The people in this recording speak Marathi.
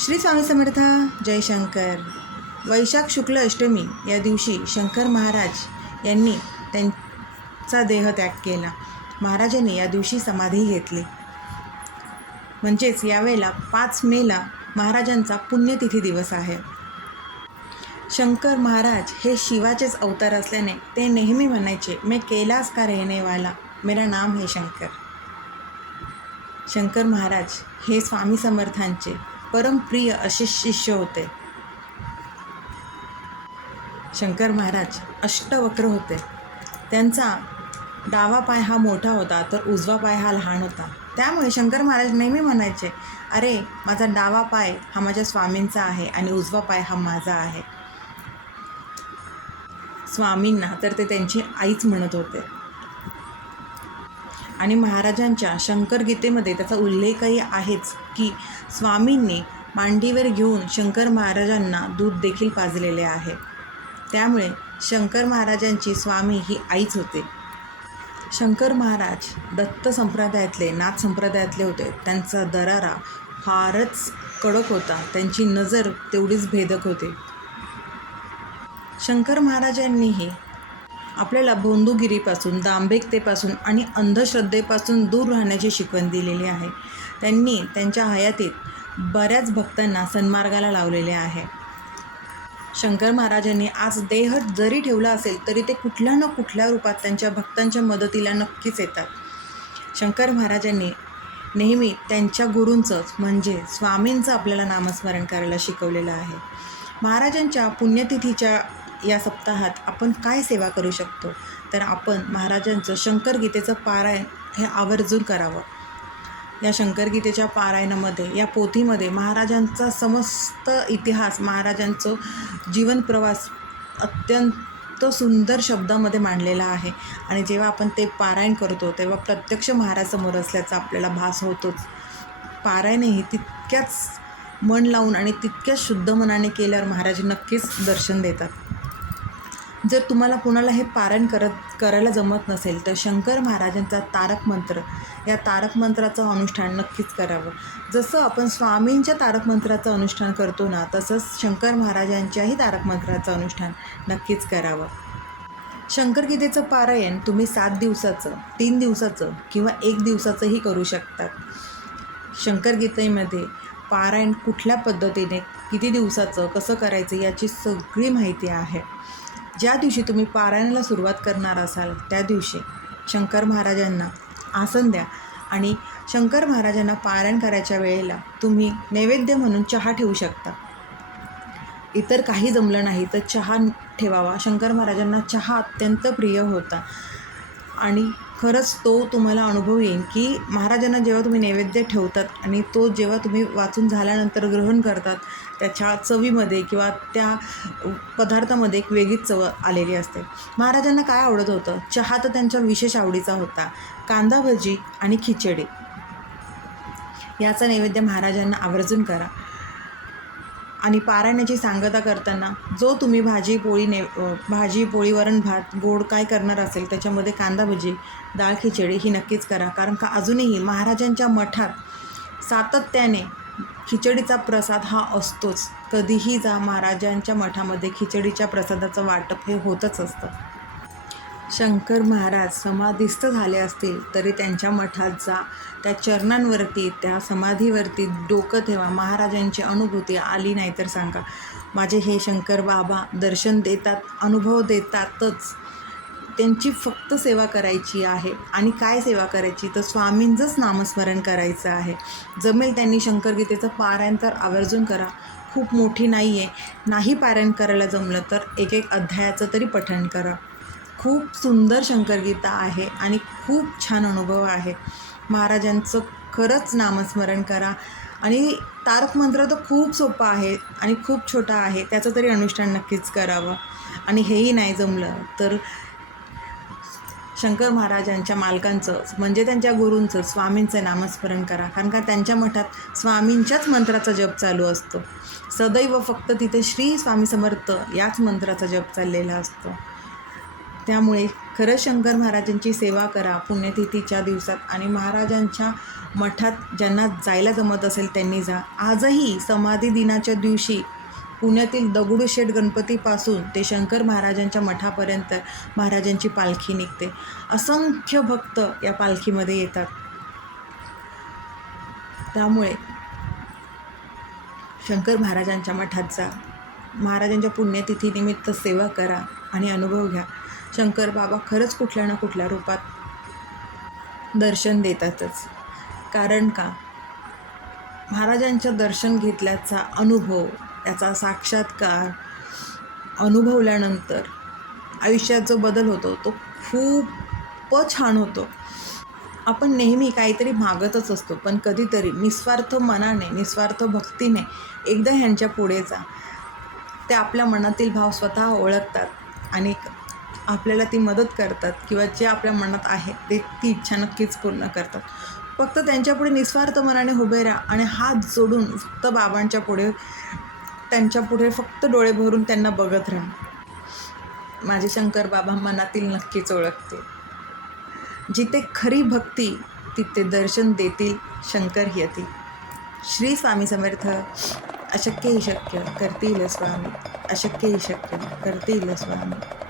श्री स्वामी समर्थ जयशंकर वैशाख शुक्ल अष्टमी या दिवशी शंकर महाराज यांनी त्यांचा देह त्याग केला. महाराजांनी या दिवशी समाधी घेतली. म्हणजेच यावेळेला पाच मेला महाराजांचा पुण्यतिथी दिवस आहे. शंकर महाराज हे शिवाचेच अवतार असल्याने ते नेहमी म्हणायचे मी केलास का रेनेवाला मेरा नाम हे शंकर. शंकर महाराज हे स्वामी समर्थांचे परमप्रिय असे शिष्य होते. शंकर महाराज अष्टवक्र होते. त्यांचा डावा पाय हा मोठा होता तर उजवा पाय हा लहान होता. त्यामुळे शंकर महाराज नेहमी म्हणायचे अरे माझा डावा पाय हा माझ्या स्वामींचा आहे आणि उजवा पाय हा माझा आहे. स्वामींना तर ते त्यांची आईच म्हणत होते. आणि महाराजांच्या शंकर गीतेमध्ये त्याचा उल्लेखही आहेच की स्वामींनी मांडीवर घेऊन शंकर महाराजांना दूध देखील पाजलेले आहे. त्यामुळे शंकर महाराजांची स्वामी ही आईच होते. शंकर महाराज दत्त संप्रदायातले नाथ संप्रदायातले होते. त्यांचा दरारा फारच कडक होता. त्यांची नजर तेवढीच भेदक होती. शंकर महाराजांनीही आपल्याला बोंदुगिरीपासून दांभिकतेपासून आणि अंधश्रद्धेपासून दूर राहण्याची शिकवण दिलेली आहे. त्यांनी त्यांच्या हयातीत बऱ्याच भक्तांना सन्मार्गाला लावलेले आहे. शंकर महाराजांनी आज देह जरी ठेवला असेल तरी ते कुठल्या ना कुठल्या रूपात त्यांच्या भक्तांच्या मदतीला नक्कीच येतात. शंकर महाराजांनी नेहमी त्यांच्या गुरूंचंच म्हणजे स्वामींचं आपल्याला नामस्मरण करायला शिकवलेलं आहे. महाराजांच्या पुण्यतिथीच्या या सप्ताहात आपण काय सेवा करू शकतो? तर आपण महाराजांचं शंकरगीतेचं पारायण हे आवर्जून करावं. या शंकरगीतेच्या पारायणामध्ये या पोथीमध्ये महाराजांचा समस्त इतिहास महाराजांचं जीवनप्रवास अत्यंत सुंदर शब्दामध्ये मांडलेला आहे. आणि जेव्हा आपण ते पारायण करतो तेव्हा प्रत्यक्ष महाराज समोर असल्याचा आपल्याला भास होतोच. पारायणही तितक्याच मन लावून आणि तितक्याच शुद्ध मनाने केल्यावर महाराज नक्कीच दर्शन देतात. जर तुम्हाला कुणाला हे पारायण करत करायला जमत नसेल तर शंकर महाराजांचा तारक मंत्र या तारक मंत्राचं अनुष्ठान नक्कीच करावं. जसं आपण स्वामींच्या तारक मंत्राचं अनुष्ठान करतो ना तसंच शंकर महाराजांच्याही तारक मंत्राचं अनुष्ठान नक्कीच करावं. शंकरगीतेचं पारायण तुम्ही सात दिवसाचं तीन दिवसाचं किंवा एक दिवसाचंही करू शकतात. शंकरगीतेमध्ये पारायण कुठल्या पद्धतीने किती दिवसाचं कसं करायचं याची सगळी माहिती आहे. ज्या दिवशी तुम्ही पारायणाला सुरुवात करणार असाल त्या दिवशी शंकर महाराजांना आसन द्या. आणि शंकर महाराजांना पारायण करायच्या वेळेला तुम्ही नैवेद्य म्हणून चहा ठेवू शकता. इतर काही जमलं नाही तर चहा ठेवावा. शंकर महाराजांना चहा अत्यंत प्रिय होता. आणि खरंच तो तुम्हाला अनुभव येईल की महाराजांना जेव्हा तुम्ही नैवेद्य ठेवतात आणि तो जेव्हा तुम्ही वाचून झाल्यानंतर ग्रहण करतात त्याच्या चवीमध्ये किंवा त्या पदार्थामध्ये एक वेगळीच चव आलेली असते. महाराजांना काय आवडत होतं? चहा तर त्यांच्या विशेष आवडीचा होता. कांदा भजी आणि खिचडी. याचा नैवेद्य महाराजांना आवर्जून करा. आणि पारायणाची सांगता करताना जो तुम्ही भाजी पोळी ने भाजी पोळी वरण भात गोड काय करणार असेल त्याच्यामध्ये कांदा भजी डाळ खिचडी ही नक्कीच करा. कारण का अजूनही महाराजांच्या मठात सातत्याने खिचडीचा प्रसाद हा असतोच. कधीही जा महाराजांच्या मठामध्ये खिचडीच्या प्रसादाचं वाटप हे होतच असतं. शंकर महाराज समाधीस्थ झाले असतील तरी त्यांच्या मठात जा त्या चरणांवरती त्या समाधीवरती डोकं ठेवा. महाराजांची अनुभूती आली नाही तर सांगा. माझे हे शंकर बाबा दर्शन देतात अनुभव देतातच. त्यांची फक्त सेवा करायची आहे. आणि काय सेवा करायची? तर स्वामींचंच नामस्मरण करायचं आहे. जमेल त्यांनी शंकरगीतेचं पारायण तर आवर्जून करा. खूप मोठी नाही आहे नाही पारायण करायला जमलं तर एक एक अध्यायाचं तरी पठण करा. खूप सुंदर शंकरगीता आहे आणि खूप छान अनुभव आहे. महाराजांचं खरंच नामस्मरण करा. आणि तारक मंत्र तर खूप सोपा आहे आणि खूप छोटा आहे. त्याचं तरी अनुष्ठान नक्कीच करावं. आणि हेही नाही जमलं तर शंकर महाराजांच्या मालकांचं म्हणजे त्यांच्या गुरूंचं स्वामींचं नामस्मरण करा. कारण का त्यांच्या मठात स्वामींच्याच मंत्राचा जप चालू असतो. सदैव फक्त तिथे श्री स्वामी समर्थ याच मंत्राचा जप चाललेला असतो. त्यामुळे खरंच शंकर महाराजांची सेवा करा पुण्यतिथीच्या दिवसात आणि महाराजांच्या मठात ज्यांना जायला जमत असेल त्यांनी जा. आजही समाधी दिनाच्या दिवशी पुण्यातील दगडूशेठ गणपतीपासून ते शंकर महाराजांच्या मठापर्यंत महाराजांची पालखी निघते. असंख्य भक्त या पालखीमध्ये येतात. त्यामुळे शंकर महाराजांच्या मठात जा. महाराजांच्या पुण्यतिथीनिमित्त सेवा करा आणि अनुभव घ्या. शंकर बाबा खरंच कुठल्या ना कुठल्या रूपात दर्शन देतातच. कारण का? महाराजांचं दर्शन घेतल्याचा अनुभव त्याचा साक्षात्कार अनुभवल्यानंतर आयुष्यात जो बदल होतो तो खूपच छान होतो. आपण नेहमी काहीतरी मागतच असतो पण कधीतरी निस्वार्थ मनाने निस्वार्थ भक्तीने एकदा ह्यांच्या पुढे जा. ते आपल्या मनातील भाव स्वतः ओळखतात आणि आपल्याला ती मदत करतात किंवा जे आपल्या मनात आहे ते ती इच्छा नक्कीच पूर्ण करतात. फक्त त्यांच्यापुढे निस्वार्थ मनाने उभे राहा आणि हात जोडून फक्त बाबांच्या पुढे त्यांच्यापुढे फक्त डोळे भरून त्यांना बघत राहा. माझे शंकर बाबा मनातील नक्कीच ओळखते जिथे खरी भक्ती तिथे दर्शन देतील शंकर येतील. श्री स्वामी समर्थ अशक्य ही शक्य करतील स्वामी. अशक्य ही शक्य करतील स्वामी.